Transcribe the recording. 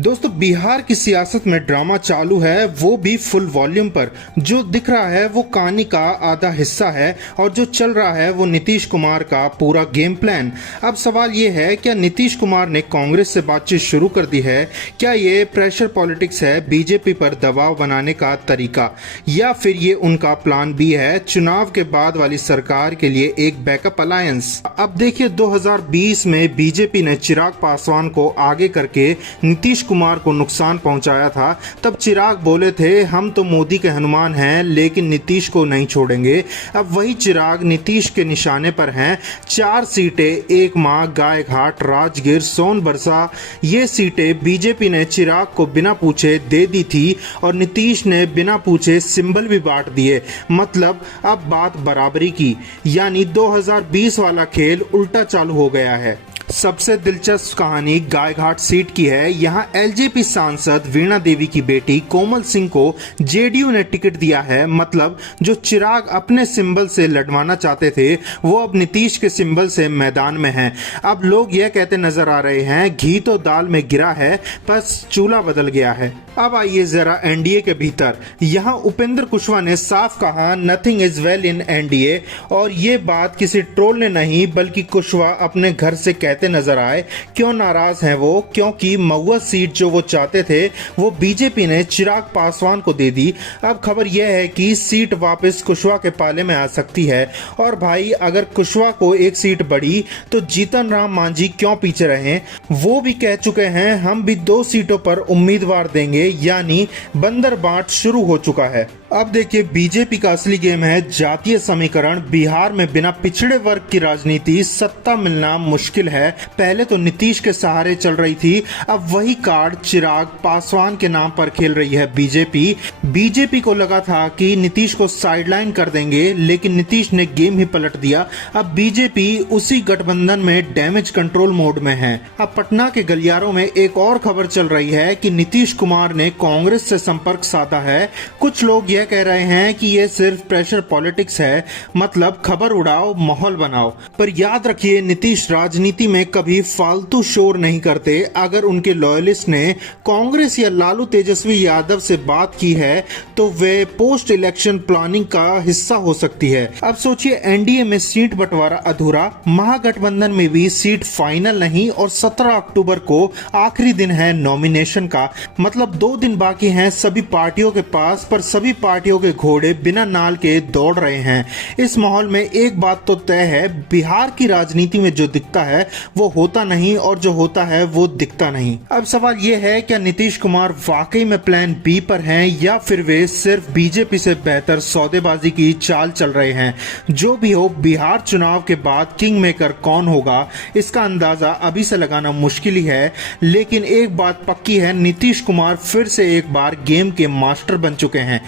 दोस्तों, बिहार की सियासत में ड्रामा चालू है, वो भी फुल वॉल्यूम पर। जो दिख रहा है वो कहानी का आधा हिस्सा है और जो चल रहा है वो नीतीश कुमार का पूरा गेम प्लान। अब सवाल ये है, क्या नीतीश कुमार ने कांग्रेस से बातचीत शुरू कर दी है? क्या ये प्रेशर पॉलिटिक्स है, बीजेपी पर दबाव बनाने का तरीका, या फिर ये उनका प्लान बी है, चुनाव के बाद वाली सरकार के लिए एक बैकअप अलायंस? अब देखिए, 2020 में बीजेपी ने चिराग पासवान को आगे करके नीतीश कुमार को नुकसान पहुंचाया था। तब चिराग बोले थे, हम तो मोदी के हनुमान हैं लेकिन नीतीश को नहीं छोड़ेंगे। अब वही चिराग नीतीश के निशाने पर हैं। 4 सीटें, एक माह, गायघाट, राजगीर, सोनबरसा, ये सीटें बीजेपी ने चिराग को बिना पूछे दे दी थी और नीतीश ने बिना पूछे सिंबल भी बांट दिए। मतलब अब बात बराबरी की, यानी 2020 वाला खेल उल्टा चालू हो गया है। सबसे दिलचस्प कहानी गायघाट सीट की है। यहां एलजेपी सांसद वीणा देवी की बेटी कोमल सिंह को जेडीयू ने टिकट दिया है। मतलब जो चिराग अपने सिंबल से लड़वाना चाहते थे वो अब नीतीश के सिंबल से मैदान में हैं। अब लोग यह कहते नजर आ रहे हैं, घी तो दाल में गिरा है, बस चूल्हा बदल गया है। अब आइए जरा एनडीए के भीतर। यहाँ उपेंद्र कुशवाहा ने साफ कहा, nothing is well in NDA. और ये बात किसी ट्रोल ने नहीं बल्कि कुशवाहा अपने घर से कहते नजर आए। क्यों नाराज हैं वो? क्योंकि महुआ सीट जो वो चाहते थे वो बीजेपी ने चिराग पासवान को दे दी। अब खबर यह है कि सीट वापस कुशवाहा के पाले में आ सकती है। और भाई, अगर कुशवाहा को एक सीट बढ़ी तो जीतन राम मांझी क्यों पीछे रहे? वो भी कह चुके हैं, हम भी 2 सीटों पर उम्मीदवार देंगे, यानी बंदर बांट शुरू हो चुका है। अब देखिए, बीजेपी का असली गेम है जातीय समीकरण। बिहार में बिना पिछड़े वर्ग की राजनीति, सत्ता मिलना मुश्किल है। पहले तो नीतीश के सहारे चल रही थी, अब वही कार्ड चिराग पासवान के नाम पर खेल रही है बीजेपी को लगा था कि नीतीश को साइडलाइन कर देंगे, लेकिन नीतीश ने गेम ही पलट दिया। अब बीजेपी उसी गठबंधन में डैमेज कंट्रोल मोड में है। अब पटना के गलियारों में एक और खबर चल रही है कि नीतीश कुमार ने कांग्रेस से संपर्क साधा है। कुछ लोग यह कह रहे हैं कि यह सिर्फ प्रेशर पॉलिटिक्स है, मतलब खबर उड़ाओ, माहौल बनाओ। पर याद रखिए, नीतीश राजनीति में कभी फालतू शोर नहीं करते। अगर उनके लॉयलिस्ट ने कांग्रेस या लालू तेजस्वी यादव से बात की है तो वे पोस्ट इलेक्शन प्लानिंग का हिस्सा हो सकती है। अब सोचिए, एनडीए में सीट बंटवारा अधूरा, महागठबंधन में भी सीट फाइनल नहीं और 17 अक्टूबर को आखिरी दिन है नॉमिनेशन का। मतलब 2 दिन बाकी हैं सभी पार्टियों के पास, पर सभी पार्टियों के घोड़े बिना नाल के दौड़ रहे हैं। इस माहौल में एक बात तो तय है, बिहार की राजनीति में जो दिखता है वो होता नहीं और जो होता है वो दिखता नहीं। अब सवाल ये है, क्या नीतीश कुमार वाकई में प्लान बी पर हैं या फिर वे सिर्फ बीजेपी से बेहतर सौदेबाजी की चाल चल रहे हैं? जो भी हो, बिहार चुनाव के बाद किंग मेकर कौन होगा इसका अंदाजा अभी से लगाना मुश्किल ही है। लेकिन एक बात पक्की है, नीतीश कुमार फिर से एक बार गेम के मास्टर बन चुके हैं।